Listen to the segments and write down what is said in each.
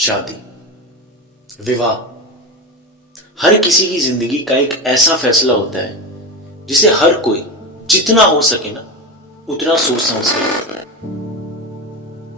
शादी, विवाह हर किसी की जिंदगी का एक ऐसा फैसला होता है जिसे हर कोई जितना हो सके ना उतना सोच समझ के करता है।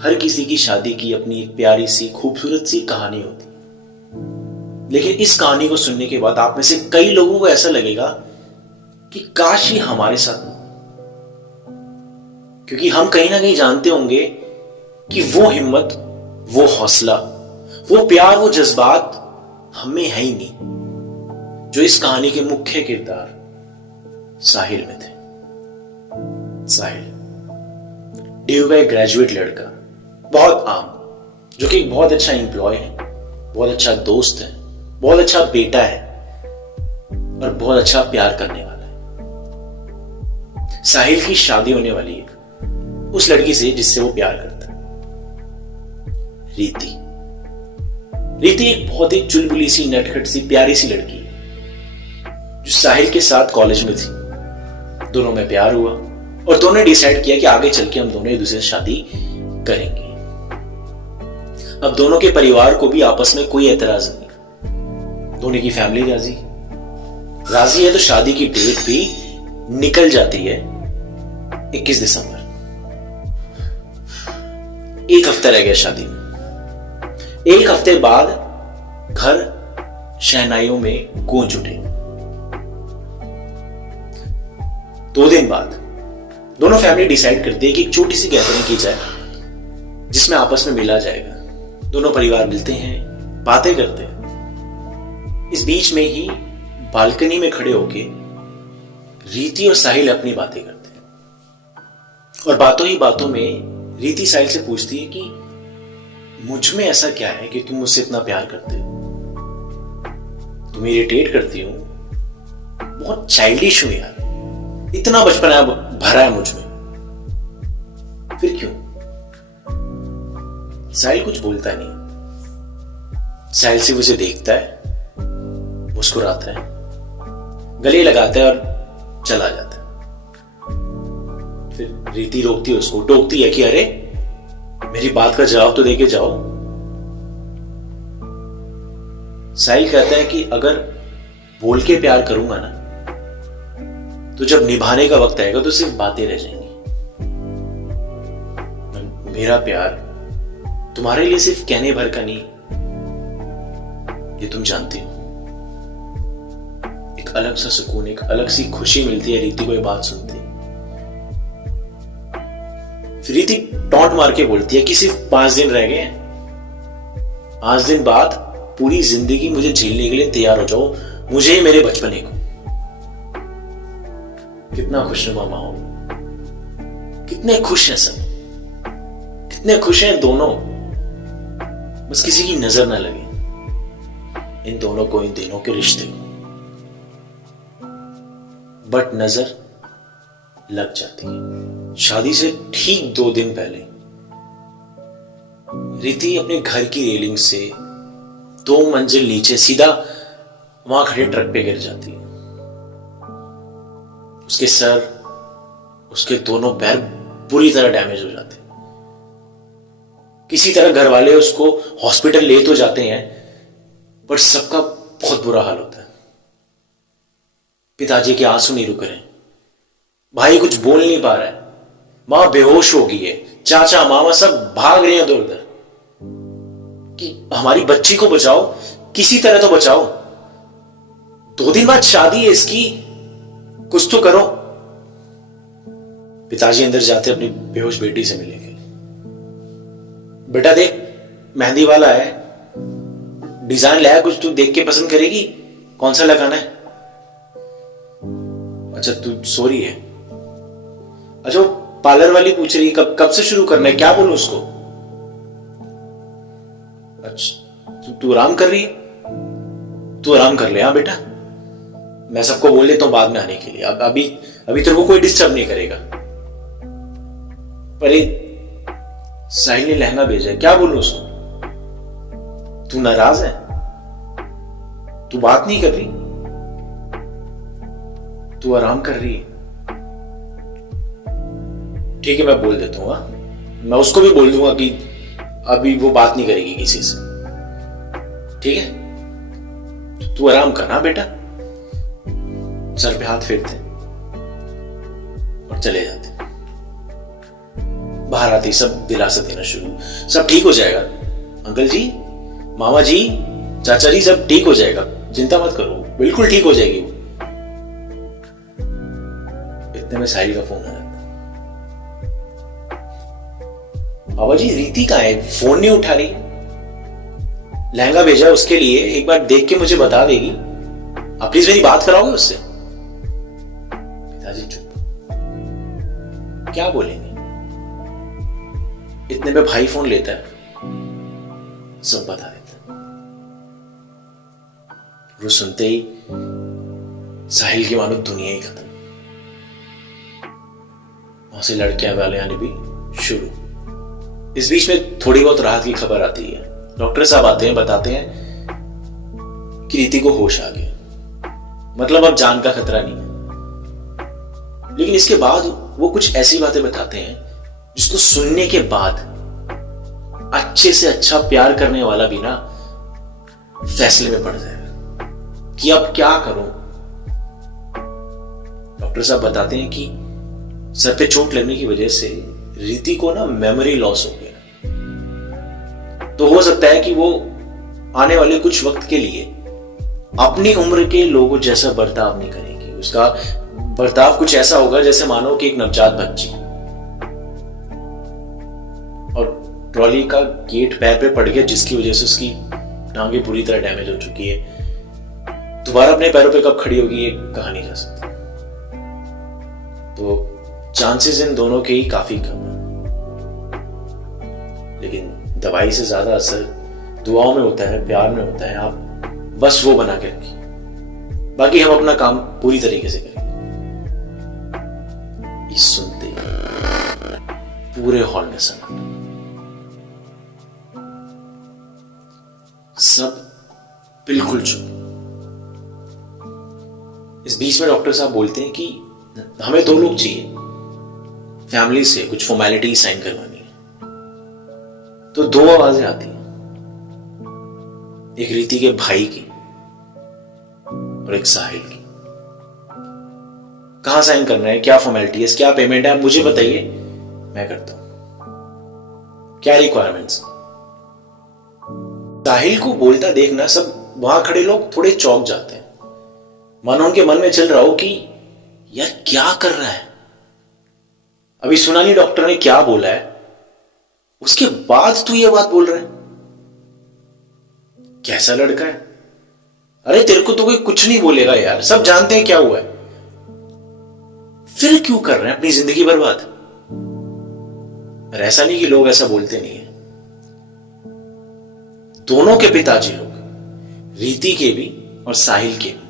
हर किसी की शादी की अपनी एक प्यारी सी खूबसूरत सी कहानी होती है, लेकिन इस कहानी को सुनने के बाद आप में से कई लोगों को ऐसा लगेगा कि काश ये हमारे साथ ना, क्योंकि हम कहीं ना कहीं जानते होंगे कि वो हिम्मत, वो हौसला, वो प्यार, वो जज्बात हमें है ही नहीं जो इस कहानी के मुख्य किरदार साहिल में थे। साहिल डीयू का एक ग्रेजुएट लड़का, बहुत आम, जो कि एक बहुत अच्छा एम्प्लॉय है, बहुत अच्छा दोस्त है, बहुत अच्छा बेटा है और बहुत अच्छा प्यार करने वाला है। साहिल की शादी होने वाली है उस लड़की से जिससे वो प्यार करता है, रीति। रीति एक बहुत ही चुलबुली सी, नटखट सी, प्यारी सी लड़की है जो साहिल के साथ कॉलेज में थी। दोनों में प्यार हुआ और दोनों ने डिसाइड किया कि आगे चल के हम दोनों एक दूसरे से शादी करेंगे। अब दोनों के परिवार को भी आपस में कोई एतराज नहीं, दोनों की फैमिली राजी है, तो शादी की डेट भी निकल जाती है 21 दिसंबर। एक हफ्ता रह गया शादी में। एक हफ्ते बाद घर शहनाइयों में गूंज उठे। 2 दिन बाद दोनों फैमिली डिसाइड करती है कि एक छोटी सी गैदरिंग की जाए जिसमें आपस में मिला जाएगा। दोनों परिवार मिलते हैं, बातें करते हैं। इस बीच में ही बालकनी में खड़े होके रीति और साहिल अपनी बातें करते हैं और बातों ही बातों में रीति साहिल से पूछती है कि मुझ में ऐसा क्या है कि तुम मुझसे इतना प्यार करते हो? तुम इरिटेट करती हो, बहुत चाइल्डिश हूं यार, इतना बचपना भरा है मुझ में, फिर क्यों? साहिल कुछ बोलता नहीं। साहिल सिर्फ उसे देखता है, मुस्कुराता है, गले लगाता है और चला जाता है। फिर रीति रोकती है उसको, टोकती है कि अरे मेरी बात का जवाब तो देके जाओ। साहिल कहता है कि अगर बोल के प्यार करूंगा ना तो जब निभाने का वक्त आएगा तो सिर्फ बातें रह जाएंगी। मेरा प्यार तुम्हारे लिए सिर्फ कहने भर का नहीं, ये तुम जानती हो। एक अलग सा सुकून, एक अलग सी खुशी मिलती है रीति को ये बात सुनती है। फिर रीति टॉन्ट मार के बोलती है कि सिर्फ 5 दिन रह गए हैं, 5 दिन बाद पूरी जिंदगी मुझे झेलने के लिए तैयार हो जाओ, मुझे ही मेरे बचपने को। कितना खुशनुमा माहौल, कितने खुश हैं सब, कितने खुश हैं दोनों। बस किसी की नजर ना लगे इन दोनों को, इन दिनों के रिश्ते को। बट नजर लग जाती है। शादी से ठीक 2 दिन पहले रीति अपने घर की रेलिंग से 2 मंजिल नीचे सीधा वहां खड़े ट्रक पे गिर जाती है। उसके सर, उसके दोनों पैर बुरी तरह डैमेज हो जाते हैं। किसी तरह घर वाले उसको हॉस्पिटल ले तो जाते हैं, पर सबका बहुत बुरा हाल होता है। पिताजी के आंसू नहीं रुक रहे, भाई कुछ बोल नहीं पा रहा है, मां बेहोश हो गई है, चाचा मामा सब भाग रहे हैं इधर उधर कि हमारी बच्ची को बचाओ, किसी तरह तो बचाओ। 2 दिन बाद शादी है इसकी, कुछ तो करो। पिताजी अंदर जाते अपनी बेहोश बेटी से मिलने के लिए। बेटा देख, मेहंदी वाला है, डिजाइन लाया, कुछ तू देख के पसंद करेगी, कौन सा लगाना है? अच्छा तू सो रही है? अच्छा वो पार्लर वाली पूछ रही है कब से शुरू करना है, क्या बोलूं उसको? अच्छा तू आराम कर रही है, तू आराम कर ले। हाँ बेटा, मैं सबको बोल देता हूं बाद में आने के लिए, अभी तेरे को कोई डिस्टर्ब नहीं करेगा। पर साहिल ने लहंगा भेजा है, क्या बोलूं उसको? तू नाराज है, तू बात नहीं कर रही, तू आराम कर रही है। ठीक है मैं बोल देता हूं, मैं उसको भी बोल दूंगा कि अभी वो बात नहीं करेगी किसी से। ठीक है, तू आराम करना बेटा। सर पे हाथ फेरते और चले जाते। बाहर आते सब दिलासा देना शुरू, सब ठीक हो जाएगा अंकल जी, मामा जी, चाचा जी, सब ठीक हो जाएगा, चिंता मत करो, बिल्कुल ठीक हो जाएगी वो। इतने में साहिल का फोन आ जाता। बाबा जी रीति कहाँ है, फोन नहीं उठा रही, लहंगा भेजा उसके लिए, एक बार देख के मुझे बता देगी, आप प्लीज मेरी बात कराओगे उससे। पिताजी चुप, क्या बोलेंगे। इतने में भाई फोन लेता है, सब बता देता। वो सुनते ही साहिल की मानो दुनिया ही खत्म। वहां से लड़के वाले आने भी शुरू। इस बीच में थोड़ी बहुत राहत की खबर आती है। डॉक्टर साहब आते हैं, बताते हैं कि रीति को होश आ गया, मतलब अब जान का खतरा नहीं है। लेकिन इसके बाद वो कुछ ऐसी बातें बताते हैं जिसको सुनने के बाद अच्छे से अच्छा प्यार करने वाला भी ना फैसले में पड़ जाएगा कि अब क्या करूं। डॉक्टर साहब बताते हैं कि सर पे चोट लगने की वजह से रीति को ना मेमोरी लॉस हो गया, तो हो सकता है कि वो आने वाले कुछ वक्त के लिए अपनी उम्र के लोगों जैसा बर्ताव नहीं करेगी। उसका बर्ताव कुछ ऐसा होगा जैसे मानो कि एक नवजात बच्ची, और ट्रॉली का गेट पैर पे पड़ गया जिसकी वजह से उसकी टांगे पूरी तरह डैमेज हो चुकी है। दोबारा अपने पैरों पे कब खड़ी होगी ये कहा नहीं जा सकता। तो चांसेस इन दोनों के ही काफी कम है, लेकिन दवाई से ज्यादा असर दुआओं में होता है, प्यार में होता है। आप बस वो बना के रखिए, बाकी हम अपना काम पूरी तरीके से करेंगे। ये सुनते पूरे हॉल में सन्नाटा, सब बिल्कुल चुप। इस बीच में डॉक्टर साहब बोलते हैं कि हमें 2 लोग चाहिए, फैमिली से कुछ फॉर्मेलिटी साइन करवानी है। तो 2 आवाजें आती हैं, एक रीति के भाई की और एक साहिल की। कहां साइन करना है, क्या फॉर्मेलिटी है, क्या पेमेंट है, आप मुझे बताइए, मैं करता हूं। क्या रिक्वायरमेंट्स। साहिल को बोलता देखना सब वहां खड़े लोग थोड़े चौंक जाते हैं, मानो उनके मन में चल रहा हो कि यार क्या कर रहा है। अभी सुना नहीं डॉक्टर ने क्या बोला है, उसके बाद तू ये बात बोल रहा है, कैसा लड़का है। अरे तेरे को तो कोई कुछ नहीं बोलेगा यार, सब जानते हैं क्या हुआ है, फिर क्यों कर रहे हैं अपनी जिंदगी बर्बाद। ऐसा नहीं कि लोग ऐसा बोलते नहीं है, दोनों के पिताजी लोग, रीति के भी और साहिल के भी,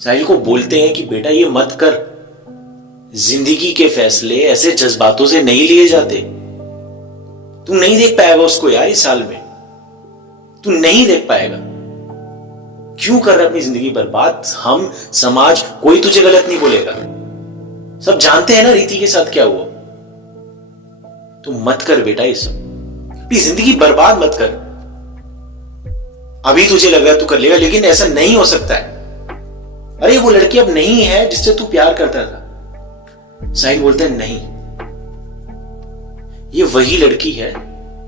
साहिल को बोलते हैं कि बेटा ये मत कर, जिंदगी के फैसले ऐसे जज्बातों से नहीं लिए जाते। तू नहीं देख पाएगा उसको यार, इस साल में तू नहीं देख पाएगा। क्यों कर रहा अपनी जिंदगी बर्बाद। हम समाज कोई तुझे गलत नहीं बोलेगा, सब जानते हैं ना रीति के साथ क्या हुआ। तू मत कर बेटा ये सब, अपनी जिंदगी बर्बाद मत कर। अभी तुझे लग रहा है तू कर लेगा, लेकिन ऐसा नहीं हो सकता है। अरे वो लड़की अब नहीं है जिससे तू प्यार करता था। साहिल बोलता है नहीं, ये वही लड़की है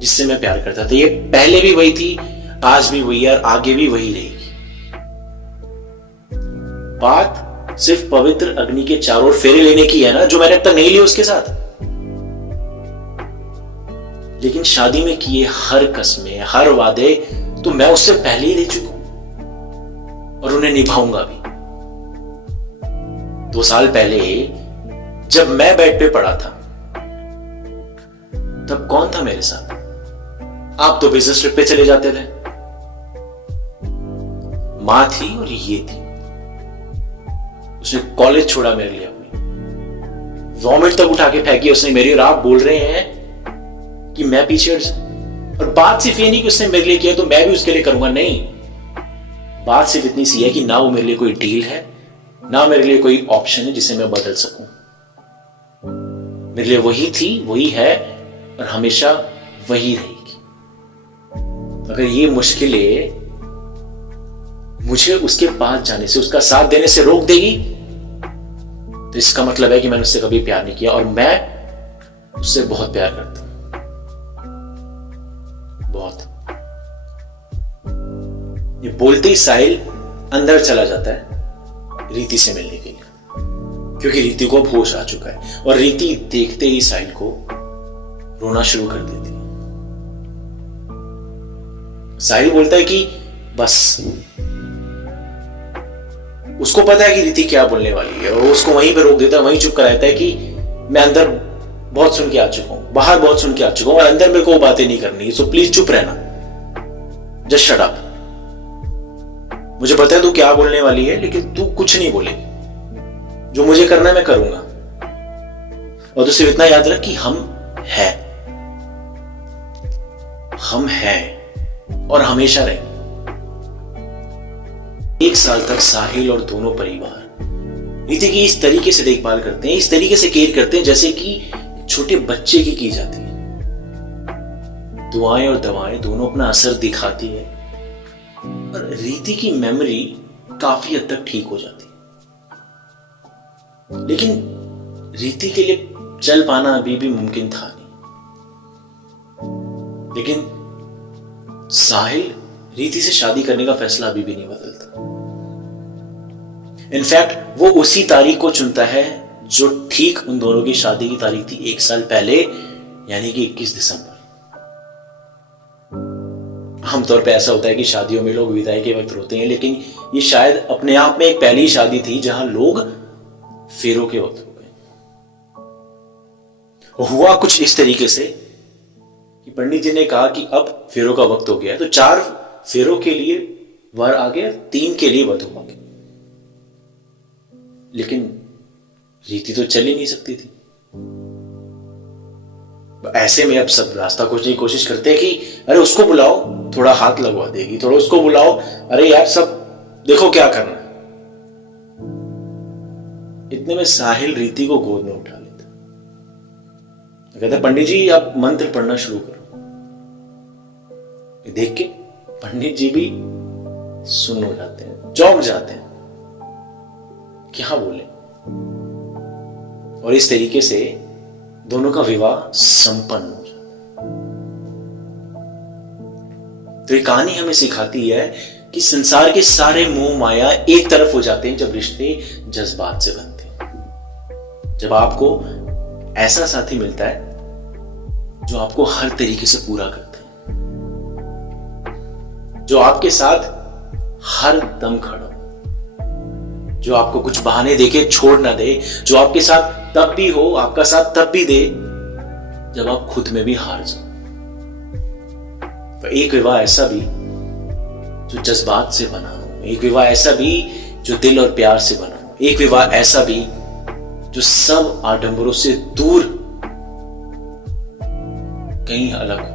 जिससे मैं प्यार करता था। ये पहले भी वही थी, आज भी वही है और आगे भी वही रहेगी। बात सिर्फ पवित्र अग्नि के चारों ओर फेरे लेने की है ना, जो मैंने अब तक नहीं लिया उसके साथ। लेकिन शादी में किए हर कसमें, हर वादे तो मैं उससे पहले ही ले चुका हूं और उन्हें निभाऊंगा भी। 2 साल पहले जब मैं बेड पे पड़ा था तब कौन था मेरे साथ। आप तो बिजनेस ट्रिप पे चले जाते थे, मां थी और ये थी। उसने कॉलेज छोड़ा मेरे लिए अपनी, वॉमिट तक उठा के फेंकी उसने मेरी, और आप बोल रहे हैं कि मैं पीछे हट जाऊं। और बात सिर्फ ये नहीं कि उसने मेरे लिए किया तो मैं भी उसके लिए करूंगा, नहीं। बात सिर्फ इतनी सी है कि ना वो मेरे लिए कोई डील है, ना मेरे लिए कोई ऑप्शन है जिसे मैं बदल सकूं। मेरे लिए वही थी, वही है और हमेशा वही रहेगी। अगर ये मुश्किलें मुझे उसके पास जाने से, उसका साथ देने से रोक देगी, तो इसका मतलब है कि मैंने उससे कभी प्यार नहीं किया, और मैं उससे बहुत प्यार करता हूं, बहुत। ये बोलते ही साहिल अंदर चला जाता है रीति से मिलने के लिए, क्योंकि रीति को अब होश आ चुका है, और रीति देखते ही साहिल को रोना शुरू कर देती है। साहिल बोलता है कि बस, उसको पता है कि रीति क्या बोलने वाली है, और उसको वहीं पे रोक देता है, वहीं चुप कराता है कि मैं अंदर बहुत सुन के आ चुका हूं, बाहर बहुत सुन के आ चुका हूं, और अंदर मेरे को बातें नहीं करनी, सो प्लीज चुप रहना, जस्ट शट अप। मुझे पता है तू क्या बोलने वाली है, लेकिन तू कुछ नहीं बोलेगी, जो मुझे करना है मैं करूंगा, और तो सिर्फ इतना याद रख कि हम हैं और हमेशा रहेंगे। 1 साल तक साहिल और दोनों परिवार रीति की इस तरीके से देखभाल करते हैं, इस तरीके से केयर करते हैं जैसे कि छोटे बच्चे की जाती है। दुआएं और दवाएं दोनों अपना असर दिखाती है, और रीति की मेमोरी काफी हद तक ठीक हो जाती है। लेकिन रीति के लिए चल पाना अभी भी मुमकिन था नहीं। लेकिन साहिल रीति से शादी करने का फैसला अभी भी नहीं बदलता। इनफैक्ट वो उसी तारीख को चुनता है जो ठीक उन दोनों की शादी की तारीख थी 1 साल पहले, यानी कि 21 दिसंबर। आमतौर पे ऐसा होता है कि शादियों में लोग विदाई के वक्त रोते हैं, लेकिन ये शायद अपने आप में एक पहली शादी थी जहां लोग फेरों के वक्त हो गए। हुआ कुछ इस तरीके से कि पंडित जी ने कहा कि अब फेरों का वक्त हो गया है, तो 4 फेरों के लिए वर आ गया, 3 के लिए वधू आ गई। लेकिन रीति तो चल ही नहीं सकती थी। ऐसे में अब सब रास्ता खोजने की कोशिश करते हैं कि अरे उसको बुलाओ, थोड़ा हाथ लगवा देगी, थोड़ा उसको बुलाओ, अरे यार सब देखो क्या करना है। इतने में साहिल रीति को गोद में उठा लेता, कहता पंडित जी आप मंत्र पढ़ना शुरू करो। देख के पंडित जी भी सुन हो जाते हैं, चौंक जाते हैं, क्या बोले। और इस तरीके से दोनों का विवाह संपन्न हो जाता है। तो ये कहानी हमें सिखाती है कि संसार के सारे मोह माया एक तरफ हो जाते हैं जब रिश्ते जज्बात से बनते हैं, जब आपको ऐसा साथी मिलता है जो आपको हर तरीके से पूरा करता है, जो आपके साथ हर दम खड़ा, जो आपको कुछ बहाने देके छोड़ ना दे, जो आपके साथ तब भी हो, आपका साथ तब भी दे जब आप खुद में भी हार जाओ। तो एक विवाह ऐसा भी जो जज्बात से बना हो, एक विवाह ऐसा भी जो दिल और प्यार से बना हो, एक विवाह ऐसा भी जो सब आडंबरों से दूर कहीं अलग हो,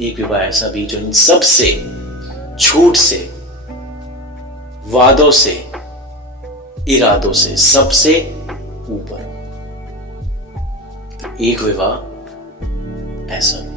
एक विवाह ऐसा भी जो इन सब से, झूठ से, वादों से, इरादों से, सबसे ऊपर। तो एक विवाह ऐसा भी।